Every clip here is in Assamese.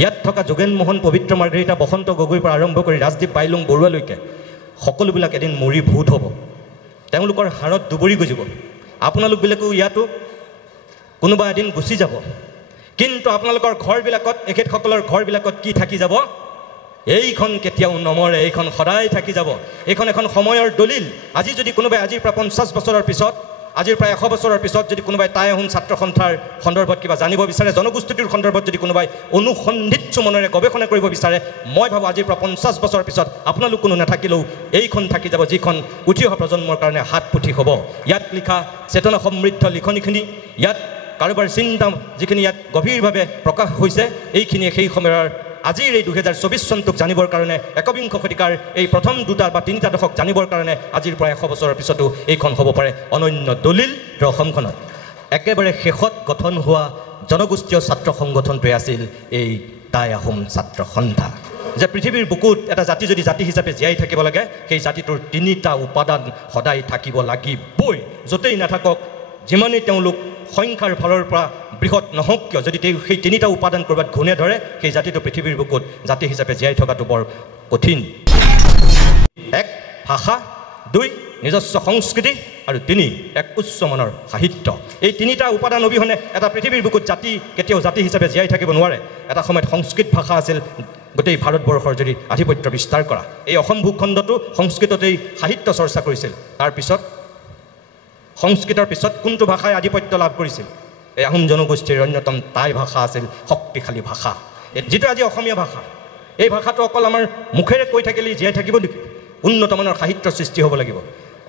ইয়াত থকা যোগেন মোহন পবিত্ৰ মাৰ্ঘেৰিটা বসন্ত গগৈৰ পৰা আৰম্ভ কৰি ৰাজদীপ বাইলুং বৰুৱালৈকে সকলোবিলাক এদিন মৰি ভূত হ'ব তেওঁলোকৰ হাড়ত দুবৰি গজিব আপোনালোকবিলাকো ইয়াতো কোনোবা এদিন গুচি যাব কিন্তু আপোনালোকৰ ঘৰবিলাকত এখেতসকলৰ ঘৰবিলাকত কি থাকি যাব এইখন কেতিয়াও নমৰে এইখন সদায় থাকি যাব এইখন এখন সময়ৰ দলিল আজি যদি কোনোবাই আজিৰ প্ৰায় 50 বছৰৰ পিছত আজিৰ প্ৰায় 100 বছৰৰ পিছত যদি কোনোবাই টাই আহোম ছাত্ৰ সন্থাৰ সন্দৰ্ভত কিবা জানিব বিচাৰে জনগোষ্ঠীটোৰ সন্দৰ্ভত যদি কোনোবাই অনুসন্ধিৎসু মনেৰে গৱেষণা কৰিব বিচাৰে মই ভাবোঁ আজিৰ প্ৰায় 50 বছৰৰ পিছত আপোনালোক কোনো নাথাকিলেও এইখন থাকি যাব যিখন উঠি অহা প্ৰজন্মৰ কাৰণে হাত পুথি হ'ব ইয়াত লিখা চেতনা সমৃদ্ধ লিখনিখিনি ইয়াত কাৰোবাৰ চিন্তা যিখিনি ইয়াত গভীৰভাৱে প্ৰকাশ হৈছে এইখিনিয়ে সেই সময়ৰ আজিৰ এই 2024 চনটোক জানিবৰ কাৰণে একবিংশ শতিকাৰ এই প্ৰথম দুটা বা তিনিটা দশক জানিবৰ কাৰণে আজিৰ প্ৰায় 100 বছৰৰ পিছতো এইখন হ'ব পাৰে অনন্য দলিল অসমখনত একেবাৰে শেষত গঠন হোৱা জনগোষ্ঠীয় ছাত্ৰ সংগঠনটোৱে আছিল এই টাই আহোম ছাত্ৰ সন্থা যে পৃথিৱীৰ বুকুত এটা জাতি যদি জাতি হিচাপে জীয়াই থাকিব লাগে সেই জাতিটোৰ তিনিটা উপাদান সদায় থাকিব লাগিবই য'তেই নাথাকক যিমানেই তেওঁলোক সংখ্যাৰ ফালৰ পৰা বৃহৎ নহওক কিয় যদি সেই তিনিটা উপাদান ক'ৰবাত ঘূণে ধৰে সেই জাতিটো পৃথিৱীৰ বুকুত জাতি হিচাপে জীয়াই থকাটো বৰ কঠিন 1 ভাষা 2 নিজস্ব সংস্কৃতি আৰু 3 এক উচ্চ মানৰ সাহিত্য এই তিনিটা উপাদান অবিহনে এটা পৃথিৱীৰ বুকুত জাতি কেতিয়াও জাতি হিচাপে জীয়াই থাকিব নোৱাৰে এটা সময়ত সংস্কৃত ভাষা আছিল গোটেই ভাৰতবৰ্ষৰ যদি আধিপত্য বিস্তাৰ কৰা এই অসম ভূখণ্ডটো সংস্কৃততেই সাহিত্য চৰ্চা কৰিছিল তাৰপিছত সংস্কৃতৰ পিছত কোনটো ভাষাই আধিপত্য লাভ কৰিছিল এই আহোম জনগোষ্ঠীৰ অন্যতম টাই ভাষা আছিল শক্তিশালী ভাষা যেটো আজি অসমীয়া ভাষা এই ভাষাটো অকল আমাৰ মুখেৰে কৈ থাকিলেই জীয়াই থাকিব নেকি উন্নত মানৰ সাহিত্য সৃষ্টি হ'ব লাগিব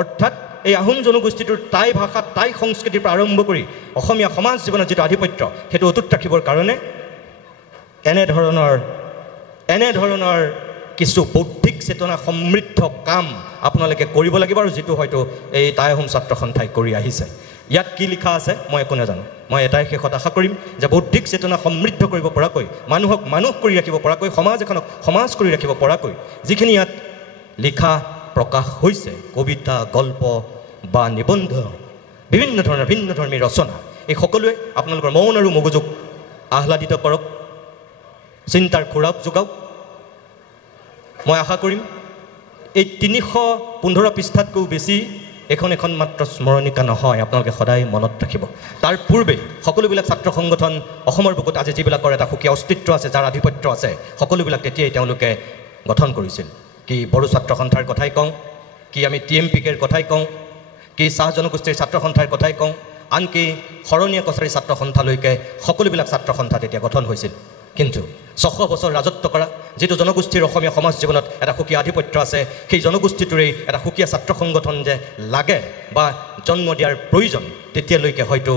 অৰ্থাৎ এই আহোম জনগোষ্ঠীটোৰ টাই ভাষা টাই সংস্কৃতিৰ পৰা আৰম্ভ কৰি অসমীয়া সমাজ জীৱনৰ যেটো আধিপত্য হেতু অটুট ৰাখিবৰ কাৰণে এনে ধৰণৰ কিছু বৌদ্ধিক চেতনা সমৃদ্ধ কাম আপোনালোকে কৰিব লাগিব আৰু যেটো হয়তো এই টাই আহোম ছাত্ৰ সন্থাই কৰি আহিছে ইয়াত কি লিখা আছে মই একো নাজানো মই এটাই শেষত আশা কৰিম যে বৌদ্ধিক চেতনা সমৃদ্ধ কৰিব পৰাকৈ মানুহক মানুহ কৰি ৰাখিব পৰাকৈ সমাজ এখনক সমাজ কৰি ৰাখিব পৰাকৈ যিখিনি ইয়াত লিখা প্ৰকাশ হৈছে কবিতা গল্প বা নিবন্ধ বিভিন্ন ধৰণৰ ভিন্নধৰ্মী ৰচনা এই সকলোৱে আপোনালোকৰ মন আৰু মগজুক আহ্লাদিত কৰক চিন্তাৰ খোৰাক যোগাওক মই আশা কৰিম এই 315 পৃষ্ঠাতকৈ বেছি এখন মাত্ৰ স্মৰণিকা নহয় আপোনালোকে সদায় মনত ৰাখিব তাৰ পূৰ্বে সকলোবিলাক ছাত্ৰ সংগঠন অসমৰ বুকুত আজি যিবিলাকৰ এটা সুকীয়া অস্তিত্ব আছে যাৰ আধিপত্য আছে সকলোবিলাক তেতিয়াই তেওঁলোকে গঠন কৰিছিল কি বড়ো ছাত্ৰ সন্থাৰ কথাই কওঁ কি আমি TMPKৰ কথাই কওঁ কি চাহ জনগোষ্ঠীৰ ছাত্ৰ সন্থাৰ কথাই কওঁ আনকি শৰণীয়া কছাৰী ছাত্ৰ সন্থালৈকে সকলোবিলাক ছাত্ৰ সন্থা তেতিয়া গঠন হৈছিল কিন্তু 600 বছৰ ৰাজত্ব কৰা যেটো জনগোষ্ঠীৰ অসমীয়া সমাজ জীৱনত এটা সুকীয়া আধিপত্য আছে সেই জনগোষ্ঠীটোৰেই এটা সুকীয়া ছাত্ৰ সংগঠন যে লাগে বা জন্ম দিয়াৰ প্ৰয়োজন তেতিয়ালৈকে হয়তো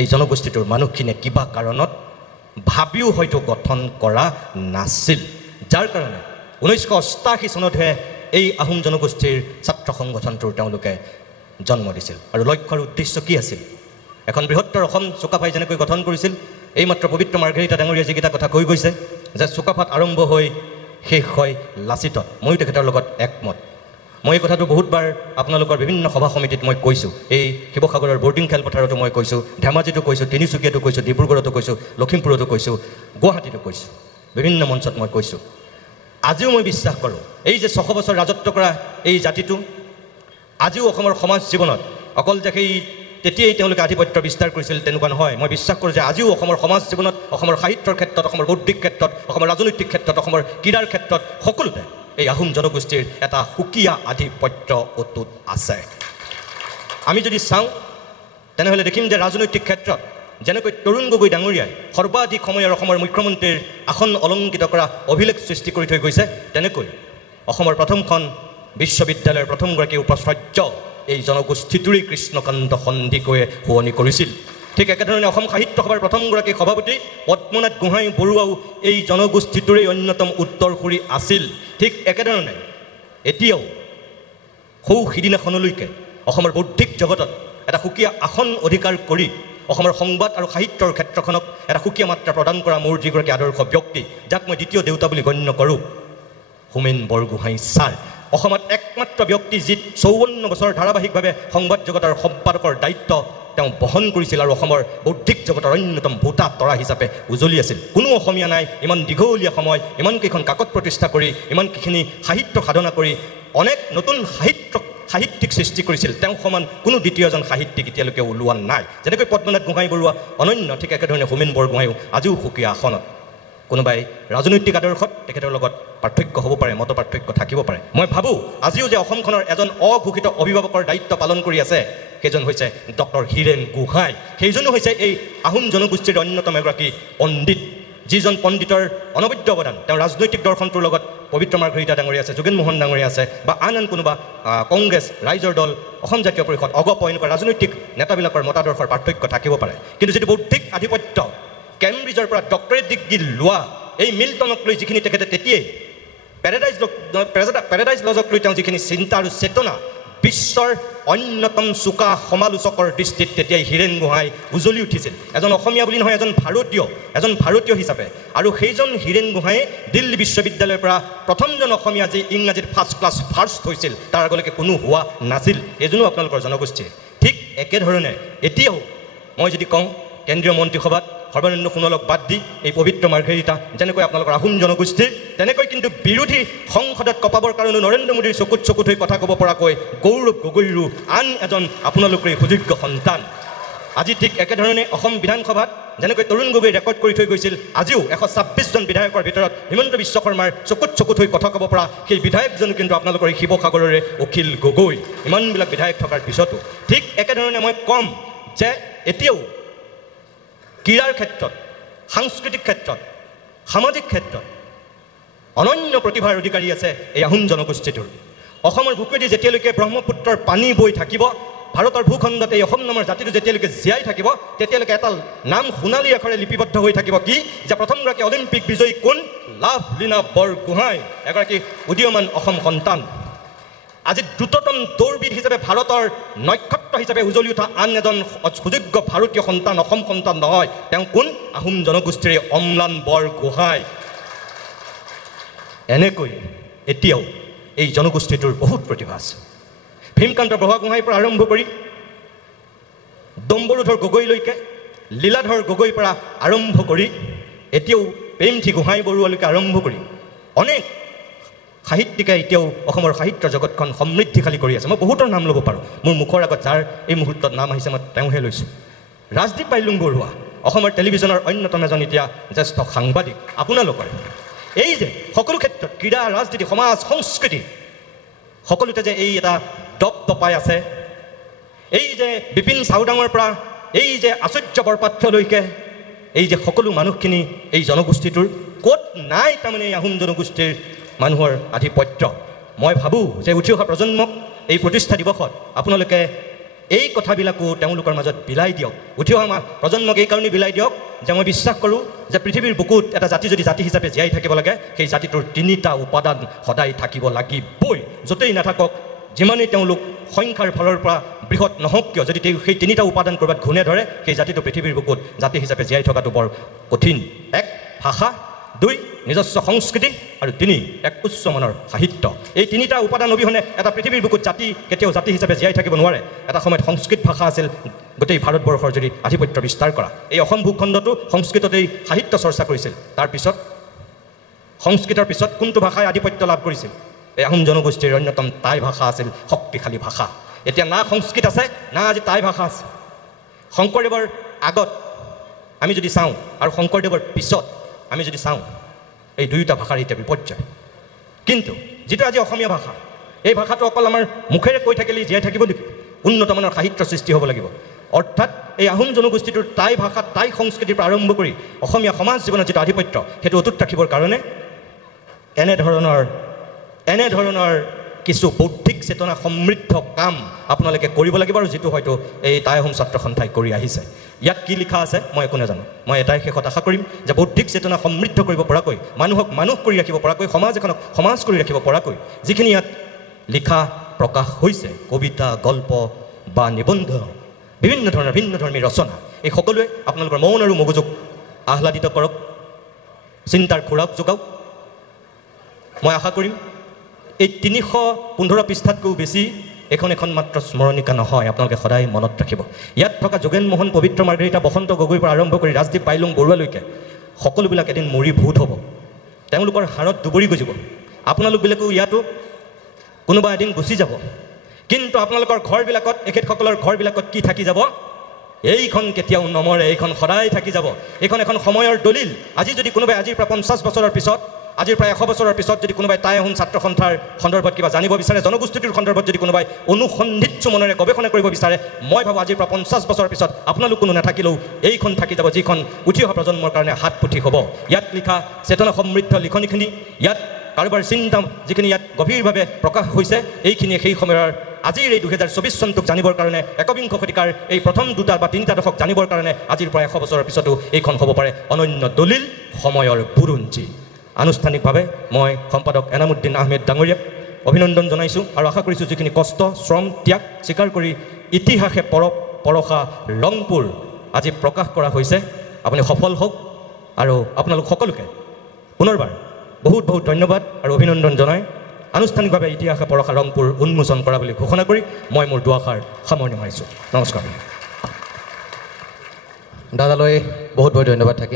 এই জনগোষ্ঠীটোৰ মানুহখিনিয়ে কিবা কাৰণত ভাবিও হয়তো গঠন কৰা নাছিল যাৰ কাৰণে 1988 চনতহে এই আহোম জনগোষ্ঠীৰ ছাত্ৰ সংগঠনটোৰ তেওঁলোকে জন্ম দিছিল আৰু লক্ষ্যৰ উদ্দেশ্য কি আছিল এখন বৃহত্তৰ অসম চুকাফাই যেনেকৈ গঠন কৰিছিল এই মাত্ৰ পবিত্ৰ মাৰ্ঘেৰিটা ডাঙৰীয়া যিকেইটা কথা কৈ গৈছে যে চুকাফাত আৰম্ভ হৈ শেষ হয় লাচিতত ময়ো তেখেতৰ লগত একমত মই এই কথাটো বহুতবাৰ আপোনালোকৰ বিভিন্ন সভা সমিতিত মই কৈছোঁ এই শিৱসাগৰৰ বৰ্ডিং খেলপথাৰতো মই কৈছোঁ ধেমাজিতো কৈছোঁ তিনিচুকীয়াতো কৈছোঁ ডিব্ৰুগড়তো কৈছোঁ লখিমপুৰতো কৈছোঁ গুৱাহাটীতো কৈছোঁ বিভিন্ন মঞ্চত মই কৈছোঁ আজিও মই বিশ্বাস কৰোঁ এই যে 600 বছৰ ৰাজত্ব কৰা এই জাতিটো আজিও অসমৰ সমাজ জীৱনত অকল যে সেই তেতিয়াই তেওঁলোকে আধিপত্য বিস্তাৰ কৰিছিল তেনেকুৱা নহয় মই বিশ্বাস কৰোঁ যে আজিও অসমৰ সমাজ জীৱনত অসমৰ সাহিত্যৰ ক্ষেত্ৰত অসমৰ বৌদ্ধিক ক্ষেত্ৰত অসমৰ ৰাজনৈতিক ক্ষেত্ৰত অসমৰ ক্ৰীড়াৰ ক্ষেত্ৰত সকলোতে এই আহোম জনগোষ্ঠীৰ এটা সুকীয়া আধিপত্য অটুট আছে আমি যদি চাওঁ তেনেহ'লে দেখিম যে ৰাজনৈতিক ক্ষেত্ৰত যেনেকৈ তৰুণ গগৈ ডাঙৰীয়াই সৰ্বাধিক সময়ৰ অসমৰ মুখ্যমন্ত্ৰীৰ আসন অলংকৃত কৰা অভিলেখ সৃষ্টি কৰি থৈ গৈছে তেনেকৈ অসমৰ প্ৰথমখন বিশ্ববিদ্যালয়ৰ প্ৰথমগৰাকী উপাচাৰ্য এই জনগোষ্ঠীটোৰেই কৃষ্ণকান্ত সন্দিকৈয়ে শুৱনি কৰিছিল ঠিক একেধৰণে অসম সাহিত্য সভাৰ প্ৰথমগৰাকী সভাপতি পদ্মনাথ গোহাঁই বৰুৱাও এই জনগোষ্ঠীটোৰেই অন্যতম উত্তৰসূৰী আছিল ঠিক একেধৰণে এতিয়াও সৌ সিদিনাখনলৈকে অসমৰ বৌদ্ধিক জগতত এটা সুকীয়া আসন অধিকাৰ কৰি অসমৰ সংবাদ আৰু সাহিত্যৰ ক্ষেত্ৰখনক এটা সুকীয়া মাত্ৰা প্ৰদান কৰা মোৰ যিগৰাকী আদৰ্শ ব্যক্তি যাক মই দ্বিতীয় দেউতা বুলি গণ্য কৰোঁ হোমেন বৰগোহাঁই ছাৰ অসমত একমাত্ৰ ব্যক্তি যি 54 বছৰ ধাৰাবাহিকভাৱে সংবাদ জগতৰ সম্পাদকৰ দায়িত্ব তেওঁ বহন কৰিছিল আৰু অসমৰ বৌদ্ধিক জগতৰ অন্যতম ভোটা তৰা হিচাপে উজলি আছিল। কোনো অসমীয়া নাই ইমান দীঘলীয়া সময় ইমানকেইখন কাকত প্ৰতিষ্ঠা কৰি ইমানকেইখিনি সাহিত্য সাধনা কৰি অনেক নতুন সাহিত্যিক সৃষ্টি কৰিছিল। তেওঁ সমান কোনো দ্বিতীয় এজন সাহিত্যিক এতিয়ালৈকে ওলোৱা নাই। যেনেকৈ পদ্মনাথ গোহাঁই বৰুৱা অনন্য, ঠিক একেধৰণে হোমেন বৰগোহাঁইও আজিও সুকীয়া আসনত। কোনোবাই ৰাজনৈতিক আদৰ্শত তেখেতৰ লগত পাৰ্থক্য হ'ব পাৰে, মত পাৰ্থক্য থাকিব পাৰে। মই ভাবোঁ আজিও যে অসমখনৰ এজন অঘোষিত অভিভাৱকৰ দায়িত্ব পালন কৰি আছে সেইজন হৈছে ডক্টৰ হীৰেন গোহাঁই। সেইজনো হৈছে এই আহোম জনগোষ্ঠীৰ অন্যতম এগৰাকী পণ্ডিত, যিজন পণ্ডিতৰ অনবদ্য অৱদান তেওঁৰ ৰাজনৈতিক দৰ্শনটোৰ লগত পবিত্ৰ মাৰ্ঘৰিটা ডাঙৰীয়া আছে, যোগেন মোহন ডাঙৰীয়া আছে, বা আন কোনোবা কংগ্ৰেছ, ৰাইজৰ দল, অসম জাতীয় পৰিষদ, অগপ এনেকুৱা ৰাজনৈতিক নেতাবিলাকৰ মতাদৰ্শৰ পাৰ্থক্য থাকিব পাৰে। কিন্তু যিটো বৌদ্ধিক আধিপত্য কেম্ব্ৰিজৰ পৰা ডক্টৰেট ডিগ্ৰী লোৱা এই মিল্টনক লৈ যিখিনি তেখেতে তেতিয়াই পেৰাডাইজ লজক লৈ তেওঁ যিখিনি চিন্তা আৰু চেতনা বিশ্বৰ অন্যতম চোকা সমালোচকৰ দৃষ্টিত তেতিয়াই হীৰেন গোহাঁই উজলি উঠিছিল। এজন অসমীয়া বুলি নহয়, এজন ভাৰতীয় হিচাপে। আৰু সেইজন হীৰেন গোহাঁয়ে দিল্লী বিশ্ববিদ্যালয়ৰ পৰা প্ৰথমজন অসমীয়া যি ইংৰাজীত ফাৰ্ষ্ট হৈছিল, তাৰ আগলৈকে কোনো হোৱা নাছিল। এইজনো আপোনালোকৰ জনগোষ্ঠীৰ। ঠিক একেধৰণে এতিয়াও মই যদি কওঁ কেন্দ্ৰীয় মন্ত্ৰীসভাত সৰ্বানন্দ সোণোৱালক বাদ দি এই পবিত্ৰ মাৰ্ঘেৰিটা যেনেকৈ আপোনালোকৰ আহোম জনগোষ্ঠীৰ, তেনেকৈ কিন্তু বিৰোধী সংসদত কপাবৰ কাৰণে নৰেন্দ্ৰ মোদীৰ চকুত হৈ কথা ক'ব পৰাকৈ গৌৰৱ গগৈৰো আন এজন আপোনালোকৰ সুযোগ্য সন্তান। আজি ঠিক একেধৰণে অসম বিধানসভাত যেনেকৈ তৰুণ গগৈ ৰেকৰ্ড কৰি থৈ গৈছিল, আজিও 126জন বিধায়কৰ ভিতৰত হিমন্ত বিশ্ব শৰ্মাৰ চকুত হৈ কথা ক'ব পৰা সেই বিধায়কজন কিন্তু আপোনালোকৰ এই শিৱসাগৰৰে অখিল গগৈ। ইমানবিলাক বিধায়ক থকাৰ পিছতো ঠিক একেধৰণে মই ক'ম যে এতিয়াও ক্ৰীড়াৰ ক্ষেত্ৰত, সাংস্কৃতিক ক্ষেত্ৰত, সামাজিক ক্ষেত্ৰত অনন্য প্ৰতিভাৰ অধিকাৰী আছে এই আহোম জনগোষ্ঠীটোৰ। অসমৰ বুকুৱেদি যেতিয়ালৈকে ব্ৰহ্মপুত্ৰৰ পানী বৈ থাকিব, ভাৰতৰ ভূখণ্ডত এই অসম নামৰ জাতিটো যেতিয়ালৈকে জীয়াই থাকিব, তেতিয়ালৈকে এটা নাম সোণালী আখৰে লিপিবদ্ধ হৈ থাকিব, কি যে প্ৰথমগৰাকী অলিম্পিক বিজয়ী কোন? লাভলীনা বৰগোহাঁই, এগৰাকী উদীয়মান অসম সন্তান। আজি দ্ৰুততম দৌৰবিদ হিচাপে ভাৰতৰ নক্ষত্ৰ হিচাপে উজলি উঠা আন এজন সুযোগ্য ভাৰতীয় সন্তান, অসম সন্তান নহয়, তেওঁ কোন? আহোম জনগোষ্ঠীৰে অম্লান বৰগোহাঁই। এনেকৈ এতিয়াও এই জনগোষ্ঠীটোৰ বহুত প্ৰতিভা আছে। ভীমকান্ত বৰুৱাগোহাঁইৰ পৰা আৰম্ভ কৰি ডম্বৰুধৰ গগৈলৈকে, লীলাধৰ গগৈৰ পৰা আৰম্ভ কৰি এতিয়াও প্ৰেমথী গোহাঁই বৰুৱালৈকে আৰম্ভ কৰি অনেক সাহিত্যিকে এতিয়াও অসমৰ সাহিত্য জগতখন সমৃদ্ধিশালী কৰি আছে। মই বহুতৰ নাম ল'ব পাৰোঁ, মোৰ মুখৰ আগত যাৰ এই মুহূৰ্তত নাম আহিছে মই তেওঁহে লৈছোঁ। ৰাজদীপ বাইলুং বৰুৱা অসমৰ টেলিভিছনৰ অন্যতম এজন এতিয়া জ্যেষ্ঠ সাংবাদিক। আপোনালোকৰ এই যে সকলো ক্ষেত্ৰত ক্ৰীড়া, ৰাজনীতি, সমাজ, সংস্কৃতি সকলোতে যে এই এটা দপদপাই আছে, এই যে বিপিন চাউদাঙৰ পৰা এই যে আচাৰ্য বৰপাত্ৰলৈকে এই যে সকলো মানুহখিনি এই জনগোষ্ঠীটোৰ ক'ত নাই তাৰমানে এই আহোম জনগোষ্ঠীৰ মানুহৰ আধিপত্য। মই ভাবোঁ যে উঠি অহা প্ৰজন্মক এই প্ৰতিষ্ঠা দিৱসত আপোনালোকে এই কথাবিলাকো তেওঁলোকৰ মাজত বিলাই দিয়ক। উঠি অহা প্ৰজন্মক এই কাৰণেই বিলাই দিয়ক যে মই বিশ্বাস কৰোঁ যে পৃথিৱীৰ বুকুত এটা জাতি যদি জাতি হিচাপে জীয়াই থাকিব লাগে, সেই জাতিটোৰ 3টা উপাদান সদায় থাকিব লাগিবই। য'তেই নাথাকক, যিমানেই তেওঁলোক সংখ্যাৰ ফালৰ পৰা বৃহৎ নহওক কিয়, যদি সেই 3টা উপাদান ক'ৰবাত ঘূণে ধৰে, সেই জাতিটো পৃথিৱীৰ বুকুত জাতি হিচাপে জীয়াই থকাটো বৰ কঠিন। 1 ভাষা, 2 নিজস্ব সংস্কৃতি, আৰু 3 এক উচ্চমানৰ সাহিত্য। এই 3টা উপাদান অবিহনে এটা পৃথিৱীৰ বুকুত জাতি কেতিয়াও জাতি হিচাপে জীয়াই থাকিব নোৱাৰে। এটা সময়ত সংস্কৃত ভাষা আছিল গোটেই ভাৰতবৰ্ষৰ যদি আধিপত্য বিস্তাৰ কৰা। এই অসম ভূখণ্ডতো সংস্কৃততেই সাহিত্য চৰ্চা কৰিছিল। তাৰপিছত সংস্কৃতৰ পিছত কোনটো ভাষাই আধিপত্য লাভ কৰিছিল? এই আহোম জনগোষ্ঠীৰ অন্যতম টাই ভাষা আছিল শক্তিশালী ভাষা। এতিয়া না সংস্কৃত আছে, না আজি টাই ভাষা আছে। শংকৰদেৱৰ আগত আমি যদি চাওঁ আৰু শংকৰদেৱৰ পিছত আমি যদি চাওঁ, এই 2টা ভাষাৰ এতিয়া বিপৰ্যয়। কিন্তু যিটো আজি অসমীয়া ভাষা, এই ভাষাটো অকল আমাৰ মুখেৰে কৈ থাকিলে জীয়াই থাকিব নেকি? উন্নতমানৰ সাহিত্য সৃষ্টি হ'ব লাগিব। অৰ্থাৎ এই আহোম জনগোষ্ঠীটোৰ টাই ভাষা, টাই সংস্কৃতিৰ পৰা আৰম্ভ কৰি অসমীয়া সমাজ জীৱনৰ যিটো আধিপত্য, সেইটো অটুট ৰাখিবৰ কাৰণে এনেধৰণৰ কিছু বৌদ্ধিক চেতনা সমৃদ্ধ কাম আপোনালোকে কৰিব লাগিব, আৰু যিটো হয়তো এই টাই আহোম ছাত্ৰ সন্থাই কৰি আহিছে। ইয়াত কি লিখা আছে মই একো নাজানো। মই এটাই শেষত আশা কৰিম যে বৌদ্ধিক চেতনা সমৃদ্ধ কৰিব পৰাকৈ, মানুহক মানুহ কৰি ৰাখিব পৰাকৈ, সমাজ এখনক সমাজ কৰি ৰাখিব পৰাকৈ যিখিনি ইয়াত লিখা প্ৰকাশ হৈছে, কবিতা, গল্প বা নিবন্ধ, বিভিন্ন ধৰণৰ ভিন্নধৰ্মী ৰচনা, এই সকলোৱে আপোনালোকৰ মন আৰু মগজুক আহ্লাদিত কৰক, চিন্তাৰ খোৰাক যোগাওক। মই আশা কৰিম এই 315 পৃষ্ঠাতকৈও বেছি এইখন এখন মাত্ৰ স্মৰণিকা নহয়, আপোনালোকে সদায় মনত ৰাখিব। ইয়াত থকা যোগেন মোহন, পবিত্ৰ মাৰ্ঘেৰিটা, বসন্ত গগৈৰ পৰা আৰম্ভ কৰি ৰাজদীপ পাইলুং বৰুৱালৈকে সকলোবিলাক এদিন মৰি ভূত হ'ব, তেওঁলোকৰ হাড়ত দুবৰি গজিব। আপোনালোকবিলাকেও ইয়াতো কোনোবা এদিন গুচি যাব, কিন্তু আপোনালোকৰ ঘৰবিলাকত, এখেতসকলৰ ঘৰবিলাকত কি থাকি যাব? এইখন কেতিয়াও নমৰে, এইখন সদায় থাকি যাব। এইখন এখন সময়ৰ দলিল। আজি যদি কোনোবাই আজিৰ পৰা 50 বছৰৰ পিছত, আজিৰ প্ৰায় 100 বছৰৰ পিছত যদি কোনোবাই টাই আহোম ছাত্ৰ সন্থাৰ সন্দৰ্ভত কিবা জানিব বিচাৰে, জনগোষ্ঠীটোৰ সন্দৰ্ভত যদি কোনোবাই অনুসন্ধিৎসু মনেৰে গৱেষণা কৰিব বিচাৰে, মই ভাবোঁ আজিৰ পৰা 50 বছৰৰ পিছত আপোনালোক কোনো নাথাকিলেও এইখন থাকি যাব, যিখন উঠি অহা প্ৰজন্মৰ কাৰণে হাত পুঠি হ'ব। ইয়াত লিখা চেতনা সমৃদ্ধ লিখনিখিনি, ইয়াত কাৰোবাৰ চিন্তা যিখিনি ইয়াত গভীৰভাৱে প্ৰকাশ হৈছে, এইখিনিয়ে সেই সময়ৰ আজিৰ এই 2024 চনটোক জানিবৰ কাৰণে, একবিংশ শতিকাৰ এই প্ৰথম 2 বা 3টা দশক জানিবৰ কাৰণে আজিৰ পৰা 100 বছৰৰ পিছতো এইখন হ'ব পাৰে অনন্য দলিল, সময়ৰ বুৰঞ্জী। আনুষ্ঠানিকভাৱে মই সম্পাদক এনামুদ্দিন আহমেদ ডাঙৰীয়াক অভিনন্দন জনাইছোঁ আৰু আশা কৰিছোঁ যিখিনি কষ্ট, শ্ৰম, ত্যাগ স্বীকাৰ কৰি ইতিহাসে পৰশা ৰংপুৰ আজি প্ৰকাশ কৰা হৈছে, আপুনি সফল হওক। আৰু আপোনালোক সকলোকে পুনৰবাৰ বহুত বহুত ধন্যবাদ আৰু অভিনন্দন জনাই আনুষ্ঠানিকভাৱে ইতিহাসে পৰশা ৰংপুৰ উন্মোচন কৰা বুলি ঘোষণা কৰি মই মোৰ দুআষাৰ সামৰণি মাৰিছোঁ। নমস্কাৰ। দাদালৈ বহুত বহুত ধন্যবাদ থাকিল।